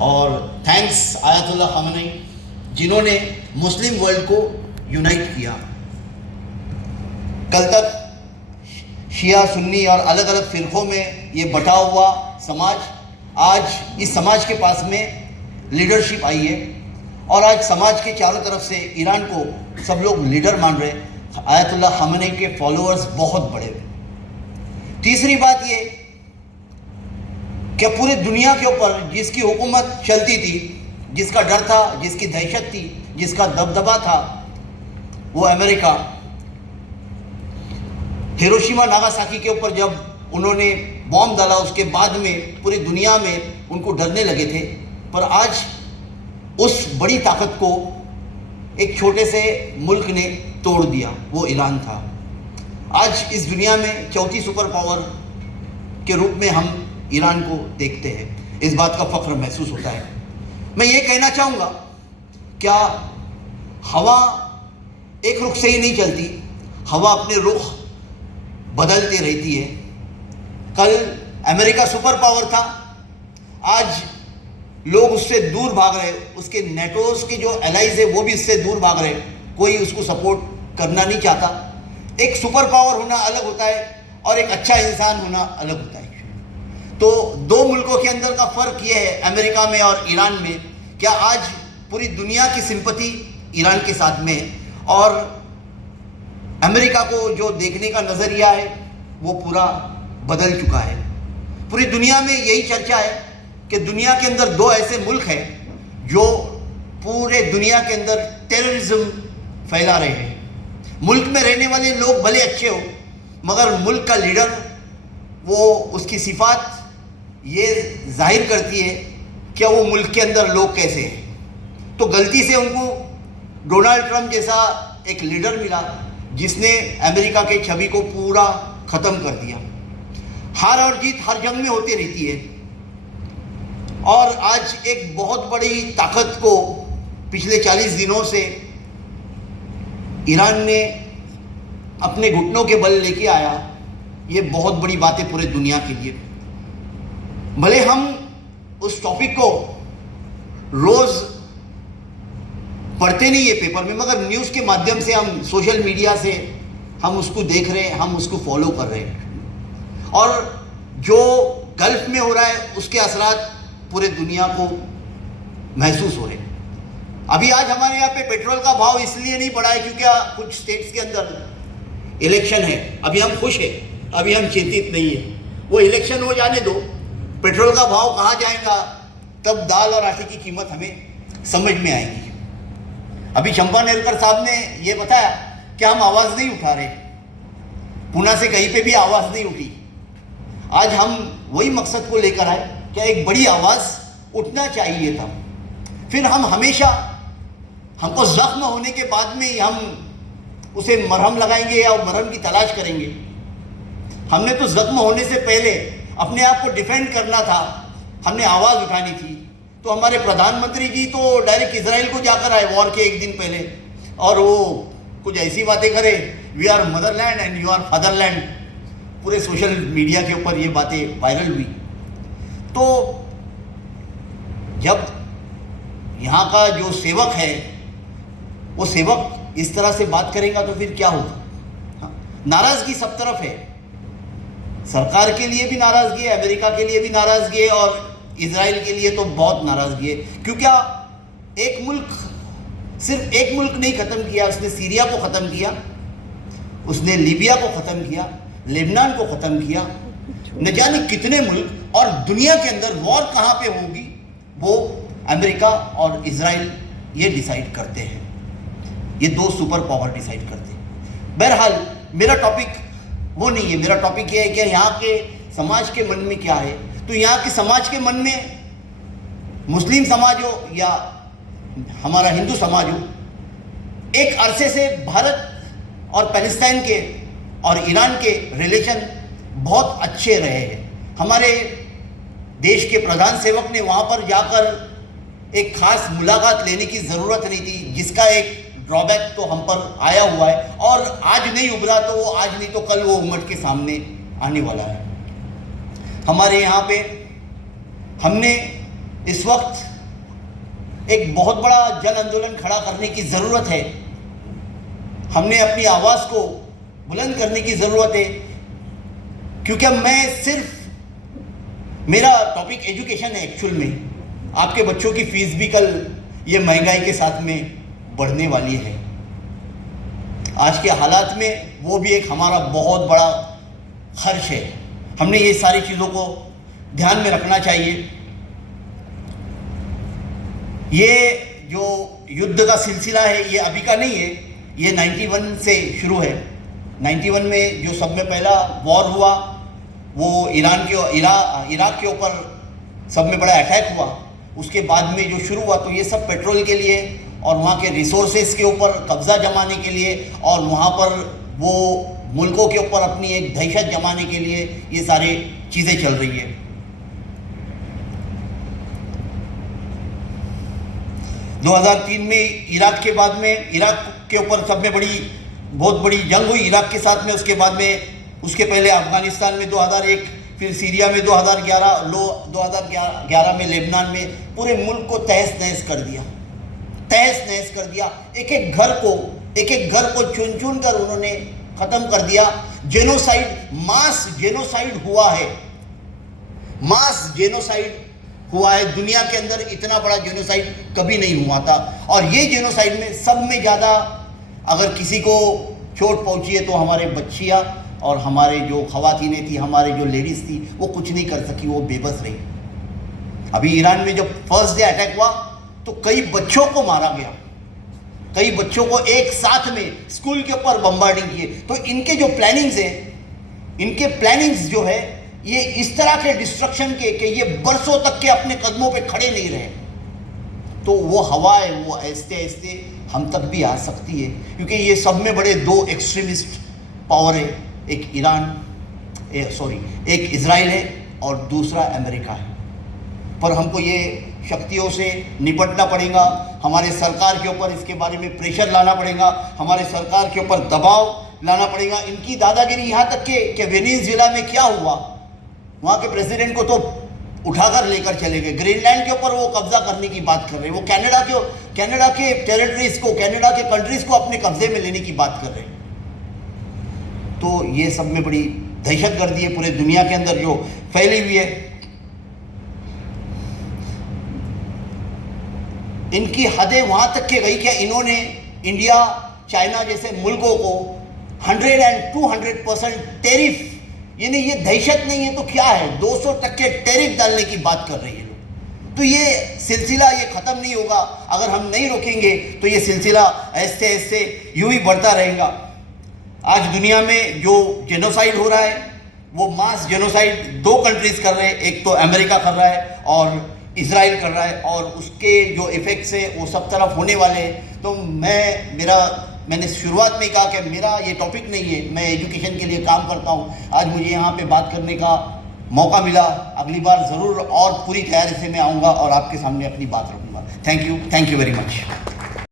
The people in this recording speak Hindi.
और थैंक्स आयतुल्लाह खामेनी जिन्होंने मुस्लिम वर्ल्ड को यूनाइट किया। कल तक शिया सुन्नी और अलग अलग फ़िरक़ों में ये बटा हुआ समाज, आज इस समाज के पास में लीडरशिप आई है और आज समाज के चारों तरफ से ईरान को सब लोग लीडर मान रहे। आयतुल्लाह खामेनी के फॉलोअर्स बहुत बड़े। तीसरी बात ये कि पूरी दुनिया के ऊपर जिसकी हुकूमत चलती थी, जिसका डर था, जिसकी दहशत थी, जिसका दबदबा था, वो अमेरिका। हिरोशिमा नागासाकी के ऊपर जब उन्होंने बॉम्ब डाला उसके बाद में पूरी दुनिया में उनको डरने लगे थे, पर आज उस बड़ी ताकत को एक छोटे से मुल्क ने तोड़ दिया, वो ईरान था। आज इस दुनिया में चौथी सुपर पावर के रूप में हम ईरान को देखते हैं। इस बात का फख्र महसूस होता है। मैं ये कहना चाहूँगा, क्या हवा एक रुख से ही नहीं चलती, हवा अपने रुख बदलती रहती है। कल अमेरिका सुपर पावर था, आज लोग उससे दूर भाग रहे, उसके नेटोस के जो एलाइज है वो भी इससे दूर भाग रहे, कोई उसको सपोर्ट करना नहीं चाहता। एक सुपर पावर होना अलग होता है और एक अच्छा इंसान होना अलग होता है। तो दो मुल्कों के अंदर का फ़र्क ये है, अमेरिका में और ईरान में, क्या आज पूरी दुनिया की सिंपैथी ईरान के साथ में है और अमेरिका को जो देखने का नज़रिया है वो पूरा बदल चुका है। पूरी दुनिया में यही चर्चा है कि दुनिया के अंदर दो ऐसे मुल्क हैं जो पूरे दुनिया के अंदर टेररिज्म फैला रहे हैं। मुल्क में रहने वाले लोग भले अच्छे हो, मगर मुल्क का लीडर, वो उसकी सिफात ये जाहिर करती है कि वो मुल्क के अंदर लोग कैसे हैं। तो गलती से उनको डोनाल्ड ट्रंप जैसा एक लीडर मिला जिसने अमेरिका के छवि को पूरा ख़त्म कर दिया। हार और जीत हर जंग में होती रहती है और आज एक बहुत बड़ी ताकत को पिछले 40 दिनों से ईरान ने अपने घुटनों के बल लेके आया। ये बहुत बड़ी बात है पूरे दुनिया के लिए। भले हम उस टॉपिक को रोज़ पढ़ते नहीं है पेपर में, मगर न्यूज़ के माध्यम से, हम सोशल मीडिया से हम उसको देख रहे हैं, हम उसको फॉलो कर रहे हैं और जो गल्फ में हो रहा है उसके असरात पूरे दुनिया को महसूस हो रहे हैं। अभी आज हमारे यहाँ पे पेट्रोल का भाव इसलिए नहीं बढ़ा है क्योंकि कुछ स्टेट्स के अंदर इलेक्शन है। अभी हम खुश हैं, अभी हम चिंतित नहीं है। वो इलेक्शन हो जाने दो, पेट्रोल का भाव कहाँ जाएगा, तब दाल और आटे की कीमत हमें समझ में आएगी। अभी चंपा नेरकर साहब ने ये बताया कि हम आवाज़ नहीं उठा रहे, पुणे से कहीं पे भी आवाज़ नहीं उठी। आज हम वही मकसद को लेकर आए कि एक बड़ी आवाज़ उठना चाहिए था। फिर हम हमेशा, हमको ज़ख्म होने के बाद में हम उसे मरहम लगाएंगे या मरहम की तलाश करेंगे। हमने तो ज़ख्म होने से पहले अपने आप को डिफेंड करना था, हमने आवाज़ उठानी थी। तो हमारे प्रधानमंत्री जी तो डायरेक्ट इजराइल को जाकर आए वॉर के एक दिन पहले, और वो कुछ ऐसी बातें करे, we are motherland and you are fatherland. पूरे सोशल मीडिया के ऊपर ये बातें वायरल हुई। तो जब यहाँ का जो सेवक है वो सेवक इस तरह से बात करेगा तो फिर क्या होगा। नाराज़गी सब तरफ है, सरकार के लिए भी नाराज़गी है, अमेरिका के लिए भी नाराज़गी है और इजराइल के लिए तो बहुत नाराज़गी है। क्योंकि एक मुल्क, सिर्फ एक मुल्क नहीं ख़त्म किया, उसने सीरिया को ख़त्म किया, उसने लीबिया को ख़त्म किया, लेबनान को ख़त्म किया, न जाने कितने मुल्क। और दुनिया के अंदर वॉर कहाँ पे होगी वो अमेरिका और इजराइल ये डिसाइड करते हैं, ये दो सुपर पावर डिसाइड करते हैं। बहरहाल मेरा टॉपिक वो नहीं है, मेरा टॉपिक ये है कि यहाँ के समाज के मन में क्या है। तो यहाँ के समाज के मन में, मुस्लिम समाज हो या हमारा हिंदू समाज हो, एक अरसे से भारत और पैलेस्टाइन के और ईरान के रिलेशन बहुत अच्छे रहे हैं। हमारे देश के प्रधान सेवक ने वहाँ पर जाकर एक ख़ास मुलाकात लेने की ज़रूरत नहीं थी, जिसका एक ड्रॉबैक तो हम पर आया हुआ है और आज नहीं उभरा तो वो आज नहीं तो कल वो उमट के सामने आने वाला है। हमारे यहाँ पे हमने इस वक्त एक बहुत बड़ा जन आंदोलन खड़ा करने की ज़रूरत है। हमने अपनी आवाज़ को बुलंद करने की ज़रूरत है, क्योंकि मैं सिर्फ, मेरा टॉपिक एजुकेशन है एक्चुअल में। आपके बच्चों की फीस भी कल ये महंगाई के साथ में बढ़ने वाली है। आज के हालात में वो भी एक हमारा बहुत बड़ा खर्च है। हमने ये सारी चीज़ों को ध्यान में रखना चाहिए। ये जो युद्ध का सिलसिला है ये अभी का नहीं है, ये 91 से शुरू है। 91 में जो सब में पहला वॉर हुआ वो इराक के ऊपर सब में बड़ा अटैक हुआ। उसके बाद में जो शुरू हुआ तो ये सब पेट्रोल के लिए और वहाँ के रिसोर्सेज के ऊपर कब्जा जमाने के लिए और वहाँ पर वो मुल्कों के ऊपर अपनी एक दहशत जमाने के लिए ये सारी चीज़ें चल रही है। 2003 में इराक के बाद में, इराक के ऊपर सब में बहुत बड़ी जंग हुई इराक के साथ में। उसके बाद में, उसके पहले अफगानिस्तान में 2001, फिर सीरिया में 2011 में लेबनान में पूरे मुल्क को तहस नहस कर दिया, तहस नहस कर दिया। एक एक घर को चुन चुन कर उन्होंने ख़त्म कर दिया। जेनोसाइड, मास जेनोसाइड हुआ है, मास जेनोसाइड हुआ है। दुनिया के अंदर इतना बड़ा जेनोसाइड कभी नहीं हुआ था। और ये जेनोसाइड में सब में ज़्यादा अगर किसी को चोट पहुंची है तो हमारे बच्चियाँ और हमारे जो ख़वातीनें थी, हमारे जो लेडीज़ थी, वो कुछ नहीं कर सकी, वो बेबस रही। अभी ईरान में जब फर्स्ट डे अटैक हुआ तो कई बच्चों को मारा गया, कई बच्चों को एक साथ में स्कूल के ऊपर बम्बार्डिंग किए। तो इनके जो प्लानिंग्स हैं, इनके प्लानिंग्स जो है ये इस तरह के डिस्ट्रक्शन के कि ये बरसों तक के अपने कदमों पे खड़े नहीं रहे। तो वो हवा है, वो ऐसे ऐसे हम तक भी आ सकती है, क्योंकि ये सब में बड़े दो एक्सट्रीमिस्ट पावर है। एक एक इजराइल है और दूसरा अमेरिका है। पर हमको ये शक्तियों से निपटना पड़ेगा। हमारे सरकार के ऊपर इसके बारे में प्रेशर लाना पड़ेगा, हमारे सरकार के ऊपर दबाव लाना पड़ेगा। इनकी दादागिरी यहाँ तक कि वेनेजुएला में क्या हुआ, वहाँ के प्रेसिडेंट को तो उठाकर लेकर चले गए। ग्रीनलैंड के ऊपर वो कब्जा करने की बात कर रहे हैं, वो कनाडा के टेरिटरीज को, कनाडा के कंट्रीज को अपने कब्जे में लेने की बात कर रहे हैं। तो ये सब में बड़ी दहशतगर्दी है पूरे दुनिया के अंदर जो फैली हुई है। इनकी हदें वहां तक के गई कि इन्होंने इंडिया, चाइना जैसे मुल्कों को 100 और 200% टैरिफ, यानी ये दहशत नहीं है तो क्या है, 200% टैरिफ डालने की बात कर रही है लोग। तो ये सिलसिला ये ख़त्म नहीं होगा। अगर हम नहीं रोकेंगे तो ये सिलसिला ऐसे ऐसे यूं ही बढ़ता रहेगा। आज दुनिया में जो जेनोसाइड हो रहा है वो मास जेनोसाइड दो कंट्रीज कर रहे हैं, एक तो अमेरिका कर रहा है और इजराइल कर रहा है, और उसके जो इफ़ेक्ट्स है वो सब तरफ होने वाले हैं। तो मैंने शुरुआत में कहा कि मेरा ये टॉपिक नहीं है, मैं एजुकेशन के लिए काम करता हूँ। आज मुझे यहाँ पे बात करने का मौका मिला, अगली बार ज़रूर और पूरी तैयारी से मैं आऊँगा और आपके सामने अपनी बात रखूँगा। Thank you very much.